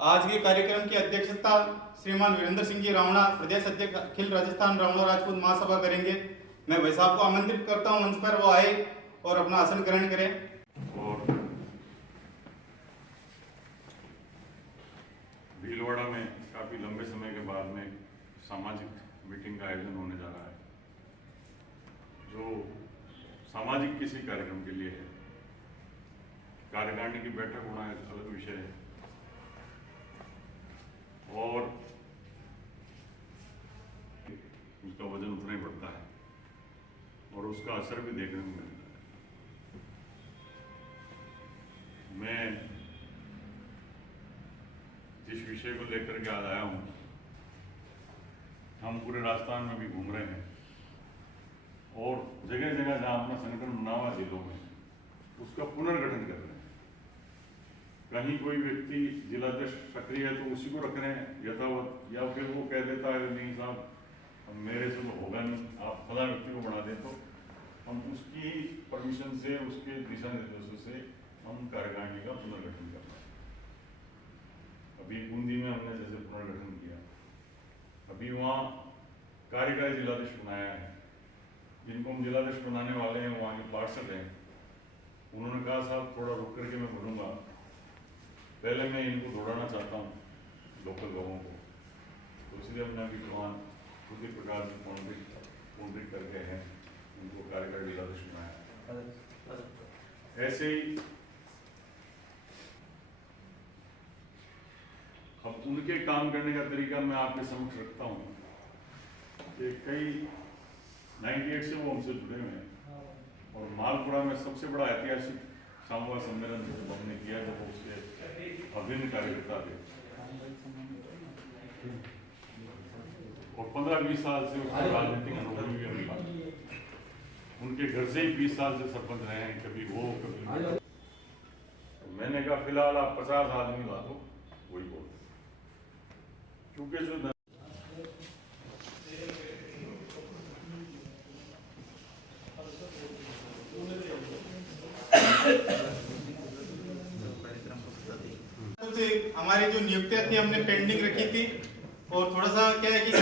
आज के कार्यक्रम की अध्यक्षता श्रीमान वीरेंद्र सिंह जी रावणा, प्रदेश अध्यक्ष अखिल राजस्थान रावणा राजपूत महासभा करेंगे। मैं भाई साहब को आमंत्रित करता हूं मंच पर, वो आए और अपना आसन ग्रहण करें। और भीलवाड़ा में काफ़ी लंबे समय के बाद में सामाजिक मीटिंग का आयोजन होने जा रहा है, जो सामाजिक किसी कार्यक्रम के लिए है। कार्यकारिणी की बैठक होना एक अलग विषय है और उसका वजन उतना ही बढ़ता है और उसका असर भी देखने को मिलता है। मैं जिस विषय को लेकर के आज आया हूँ, हम पूरे राजस्थान में भी घूम रहे हैं और जगह जगह जहाँ अपना संगठन बना हुआ जिलों में उसका पुनर्गठन कर रहे हैं। कहीं कोई व्यक्ति जिलाध्यक्ष सक्रिय है तो उसी को रख रहे हैं यथावत, या फिर वो कह देता है नहीं साहब मेरे से तो होगा नहीं, आप फला व्यक्ति को बढ़ा दें, तो हम उसकी परमिशन से, उसके दिशा निर्देशों से हम कार्यकारिणी का पुनर्गठन कर रहे हैं। अभी बूंदी में हमने जैसे पुनर्गठन किया, अभी वहाँ कार्यकारी जिलाध्यक्ष बनाया है। जिनको हम जिलाध्यक्ष बनाने वाले हैं वहाँ के पार्षद हैं, उन्होंने कहा साहब थोड़ा रुक करके मैं बोलूँगा, पहले मैं इनको दौड़ाना चाहता हूँ लोकल लोगों को, तो इसलिए हमने अभी वहाँ उसी प्रकार से काउंट्रिंग करके हैं, उनको कार्यकारी जिलाध्यक्ष बनाया। ऐसे ही अब उनके काम करने का तरीका मैं आपके समक्ष रखता हूँ कि कई 98 से वो हमसे जुड़े हुए हैं और मालपुरा में सबसे बड़ा ऐतिहासिक सामूहिक सम्मेलन जो हमने किया जब उसके अभिन्न कार्यकर्ता थे और 15-20 साल से उसका राजनीतिक अनुभव भी हमने पाया। उनके घर से ही 20 साल से सरपंच रहे हैं, कभी वो कभी मैं। तो मैंने कहा फिलहाल आप 50 आदमी ला दो, वही बोलते, क्योंकि जो हमारी जो नियुक्तियां थी हमने पेंडिंग रखी थी और थोड़ा सा क्या है कि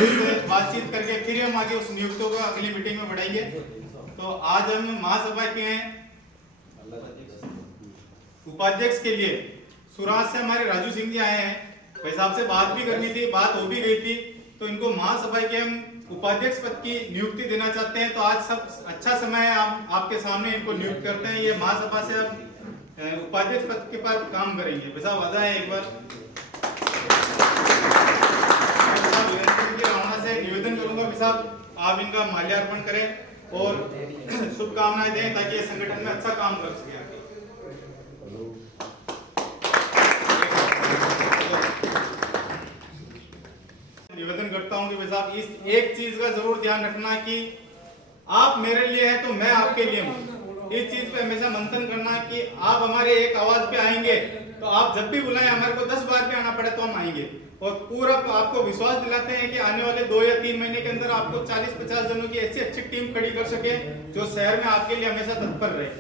बातचीत करके फिर हम आगे उस नियुक्तियों को अगली मीटिंग में बढ़ाएंगे। तो आज हम महासभा के हैं उपाध्यक्ष के लिए सुराज से हमारे राजू सिंह जी आए हैं। भाई साहब से बात भी करनी थी, बात हो भी गई थी, तो इनको महासभा के हम उपाध्यक्ष पद की नियुक्ति देना चाहते हैं। तो आज सब अच्छा समय है, हम आपके सामने इनको नियुक्त करते हैं। ये महासभा से अब उपाध्यक्ष पद के पर काम करेंगे। भाई साहब आ जाए एक बार। रावणा से निवेदन करूंगा भाई साहब आप इनका माल्यार्पण करें और शुभकामनाएं दें ताकि ये संगठन में अच्छा काम कर सके। निवेदन करता हूं कि भाई साहब इस एक चीज का जरूर ध्यान रखना कि आप मेरे लिए हैं तो मैं आपके लिए हूं। इस चीज पे हमेशा मंथन करना कि आप हमारे एक आवाज पे आएंगे तो आप जब भी बुलाएं, हमारे को 10 बार पे आना पड़े तो हम आएंगे। और पूरा आपको विश्वास दिलाते हैं कि आने वाले 2 या 3 महीने के अंदर आपको 40-50 जनों की ऐसी अच्छी टीम खड़ी कर सके जो शहर में आपके लिए हमेशा तत्पर रहे।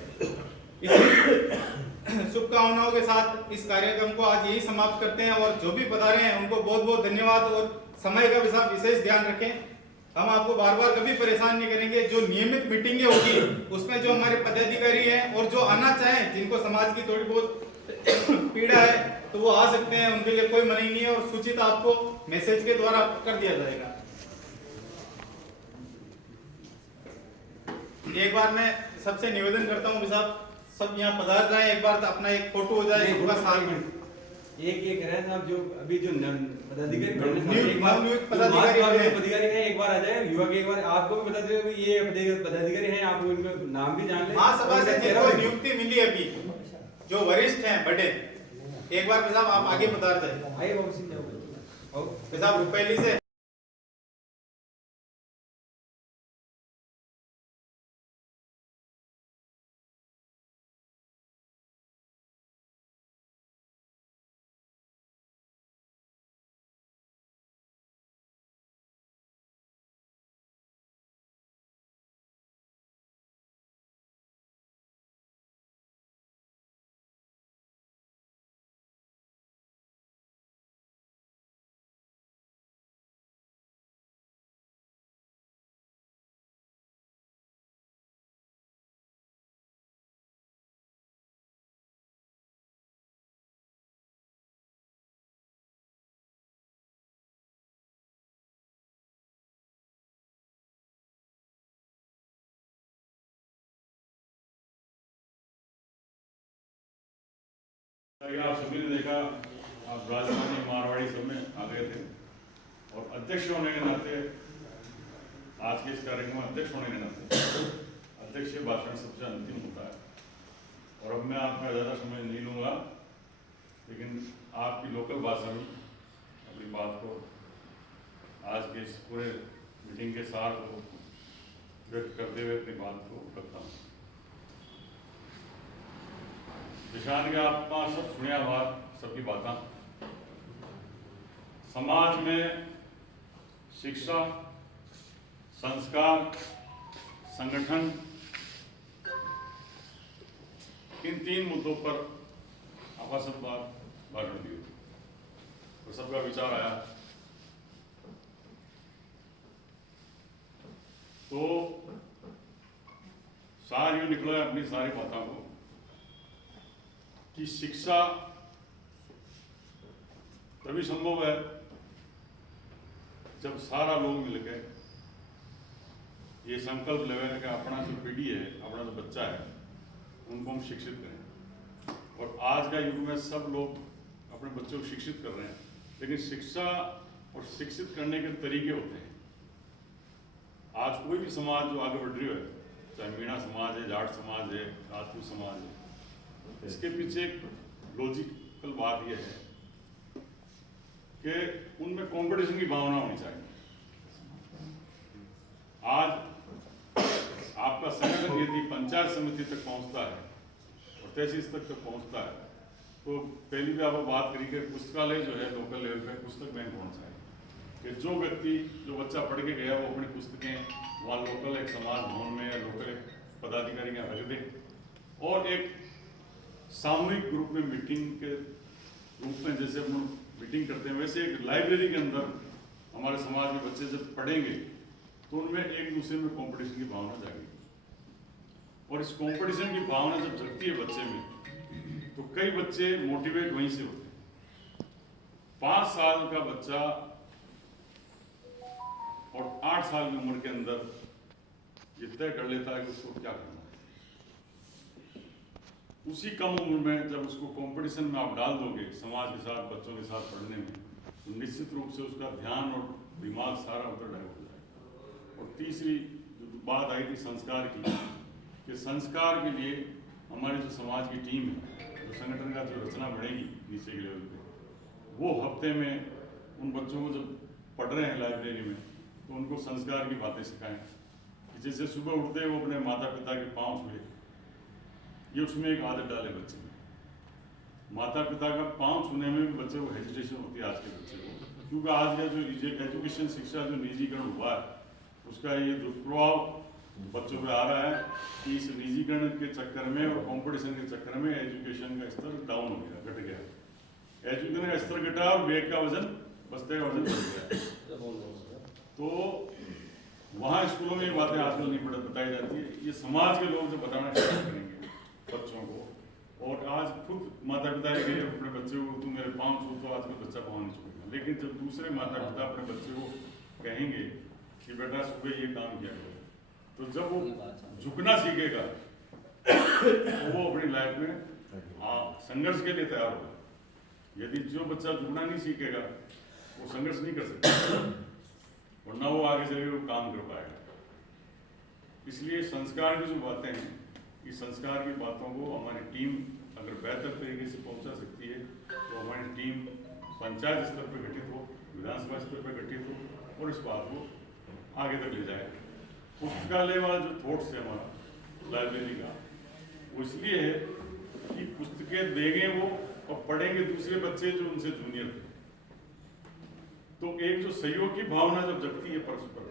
शुभकामनाओं के साथ इस कार्यक्रम को आज यही समाप्त करते हैं और जो भी पधारे हैं उनको बहुत बहुत धन्यवाद और समय का विशेष ध्यान रखें। हम आपको बार बार कभी परेशान नहीं करेंगे। जो नियमित मीटिंगें होगी उसमें जो हमारे पदाधिकारी हैं और जो आना चाहें, जिनको समाज की थोड़ी बहुत पीड़ा है, तो वो आ सकते हैं, उनके लिए कोई मनाही नहीं है और सूचित आपको मैसेज के द्वारा कर दिया जाएगा। एक बार मैं सबसे निवेदन करता हूँ साहब सब यहाँ पधार जाए, एक बार तो अपना एक फोटो हो जाए सबका साथ। एक रहे साहब जो अभी जो पदाधिकारी पदाधिकारी है एक बार आ जाए, युवा के एक बार आपको भी बता दें ये पदाधिकारी हैं, आप उनका नाम भी जान लें। महासभा से जिनको नियुक्ति मिली अभी जो वरिष्ठ हैं बड़े, एक बार साहब आप आगे पधार जाए। आइए साहब रुपैली से आप सभी ने देखा, आप राजस्थानी मारवाड़ी सब में आ गए थे और अध्यक्ष होने के नाते आज के इस कार्यक्रम में अध्यक्ष होने के नाते अध्यक्ष भाषण सबसे अंतिम होता है और अब मैं आपका ज़्यादा समय नहीं लूँगा, लेकिन आपकी लोकल भाषा में अपनी बात को आज के इस पूरे मीटिंग के साथ व्यक्त करते हुए अपनी बात को रखता हूँ। निशान के आपका सब सुनिया बात सबकी बातें समाज में शिक्षा, संस्कार, संगठन, इन 3 मुद्दों पर आपका सब बात भाषण दी और सबका विचार आया। तो सार यूँ निकला अपनी सारी बातों को कि शिक्षा तभी संभव है जब सारा लोग मिलकर ये संकल्प लेवे कि अपना जो पीढ़ी है, अपना जो बच्चा है, उनको हम शिक्षित करें। और आज का युग में सब लोग अपने बच्चों को शिक्षित कर रहे हैं, लेकिन शिक्षा और शिक्षित करने के तरीके होते हैं। आज कोई भी समाज जो आगे बढ़ रही है, चाहे मीणा समाज है, जाट समाज है, राजपूत समाज है, इसके पीछे एक लॉजिकल बात यह है कि उनमें कंपटीशन की भावना होनी चाहिए। आज आपका संगठन यदि पंचायत समिति तक पहुंचता है और तहसील स्तर तक पहुंचता है, तो पहली भी आप बात करी कि पुस्तकालय जो है लोकल लेवल पे पुस्तक बैंक होना चाहिए कि जो व्यक्ति जो बच्चा पढ़ के गया वो अपनी पुस्तकें वहाँ लोकल एक समाज भवन में या लोकल एक पदाधिकारी के रख दें और एक सामूहिक ग्रुप में मीटिंग के रूप में जैसे हम मीटिंग करते हैं वैसे एक लाइब्रेरी के अंदर हमारे समाज के बच्चे जब पढ़ेंगे तो उनमें एक दूसरे में कंपटीशन की भावना जाएगी और इस कंपटीशन की भावना जब जगती है बच्चे में तो कई बच्चे मोटिवेट वहीं से होते हैं। 5 साल का बच्चा और 8 साल की उम्र के अंदर ये तय कर लेता है कि उसको क्या करना है। उसी कम उम्र में जब उसको कंपटीशन में आप डाल दोगे समाज के साथ, बच्चों के साथ पढ़ने में, तो निश्चित रूप से उसका ध्यान और दिमाग सारा उधर डाइवर्ट हो जाएगा। और तीसरी जो बात आई थी संस्कार की, कि संस्कार के लिए हमारी जो समाज की टीम है, जो संगठन का जो रचना बढ़ेगी नीचे के लेवल पे, वो हफ्ते में उन बच्चों को जब पढ़ रहे हैं लाइब्रेरी में तो उनको संस्कार की बातें सिखाएं। जैसे सुबह उठते हैं वो अपने माता पिता के पाँव छुए, ये उसमें एक आदत डाले बच्चे में। माता पिता का पाँव छूने में भी बच्चे को हेजिटेशन होती है आज के बच्चे को, क्योंकि आज का जो एजुकेशन शिक्षा जो निजीकरण हुआ है उसका ये दुष्प्रभाव बच्चों पे आ रहा है कि इस निजीकरण के चक्कर में और कंपटीशन के चक्कर में एजुकेशन का स्तर डाउन हो गया, घट गया। एजुकेशन का स्तर घटा और बैग का वजन, बस्ते का वजन बढ़ गया। तो वहाँ स्कूलों में ये बातें आजकल नहीं बताई जाती है। ये समाज के लोग जो बताना स्टार्ट करेंगे बच्चों को, और आज खुद माता पिता ये अपने बच्चे को तू मेरे पाँव छू, तो आज का बच्चा पाँव नहीं छूएगा। लेकिन जब दूसरे माता पिता अपने बच्चे को कहेंगे कि बेटा सुबह ये काम किया करो, तो जब वो झुकना सीखेगा तो वो अपनी लाइफ में संघर्ष के लिए तैयार होगा। यदि जो बच्चा झुकना नहीं सीखेगा वो संघर्ष नहीं कर सकता और ना वो आगे चले वो काम कर पाएगा। इसलिए संस्कार की जो बातें हैं, इस संस्कार की बातों को हमारी टीम अगर बेहतर तरीके से पहुंचा सकती है तो हमारी टीम पंचायत स्तर पर गठित हो, विधानसभा स्तर पर गठित हो और इस बात को आगे तक ले जाए। पुस्तकालय वाला जो थॉट्स है हमारा लाइब्रेरी का, वो इसलिए है कि पुस्तकें देंगे वो और पढ़ेंगे दूसरे बच्चे जो उनसे जूनियर थे। तो एक जो सहयोग की भावना जब जगती है परस्पर,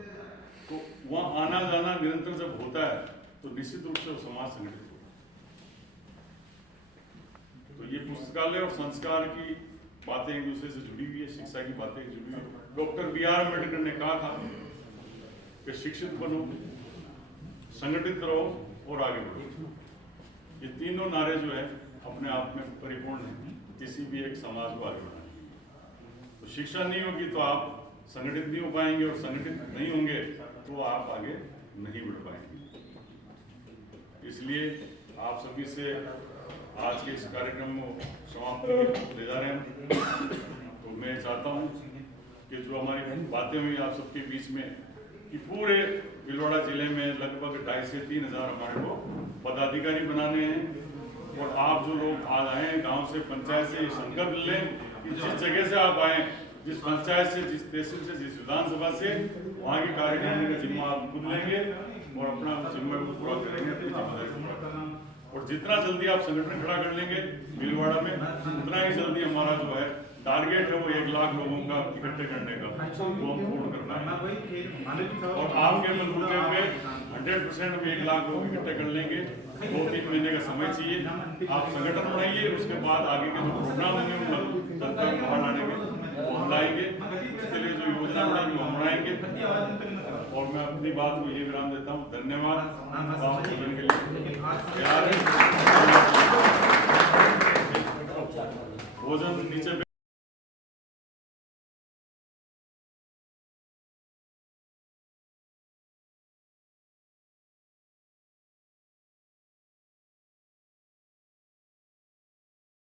तो वहाँ आना जाना निरंतर जब होता है तो निश्चित रूप से वो समाज संगठित होगा। तो ये पुस्तकालय और संस्कार की बातें एक दूसरे से जुड़ी हुई है, शिक्षा की बातें जुड़ी हुई है। Doctor B.R. अम्बेडकर ने कहा था कि शिक्षित बनो, संगठित रहो और आगे बढ़ो। ये तीनों नारे जो है अपने आप में परिपूर्ण है किसी भी एक समाज को आगे बढ़ाने। तो शिक्षा नहीं होगी तो आप संगठित नहीं हो पाएंगे और संगठित नहीं होंगे तो आप आगे नहीं बढ़ पाएंगे। इसलिए आप सभी से आज के इस कार्यक्रम को समाप्ति की ओर ले जा रहे हैं। तो मैं चाहता हूँ कि जो हमारी बातें हुई आप सबके बीच में कि पूरे भीलवाड़ा जिले में लगभग 2,500 से 3,000 हमारे को पदाधिकारी बनाने हैं। और आप जो लोग आज आए हैं गांव से, पंचायत से, ये संकल्प लें कि जिस जगह से आप आए, जिस पंचायत से, जिस तहसील से, जिस विधानसभा से, वहाँ के कार्य करने का जिम्मा आप खुद लेंगे और अपना जिम्मे को पूरा करेंगे, अपनी जिम्मेदारी को पूरा करेंगे। और जितना जल्दी आप संगठन खड़ा कर लेंगे भीलवाड़ा में, उतना ही जल्दी हमारा जो है टारगेट है वो 1 लाख लोगों का इकट्ठे करने का, वो हम पूर्ण करना है। और आपके मन रुके हुए 100% में 1 लाख लोग इकट्ठे कर लेंगे। 2-3 महीने का समय चाहिए। आप संगठन बनाइए, उसके बाद आगे के जो प्रोग्राम होंगे उन तक बाहर लाने के वो हम लाएंगे। उसके लिए जो योजना बनाएंगे वो हम बनाएंगे। और मैं अपनी बात को ये विराम देता हूँ। धन्यवाद। भोजन के लिए भोजन नीचे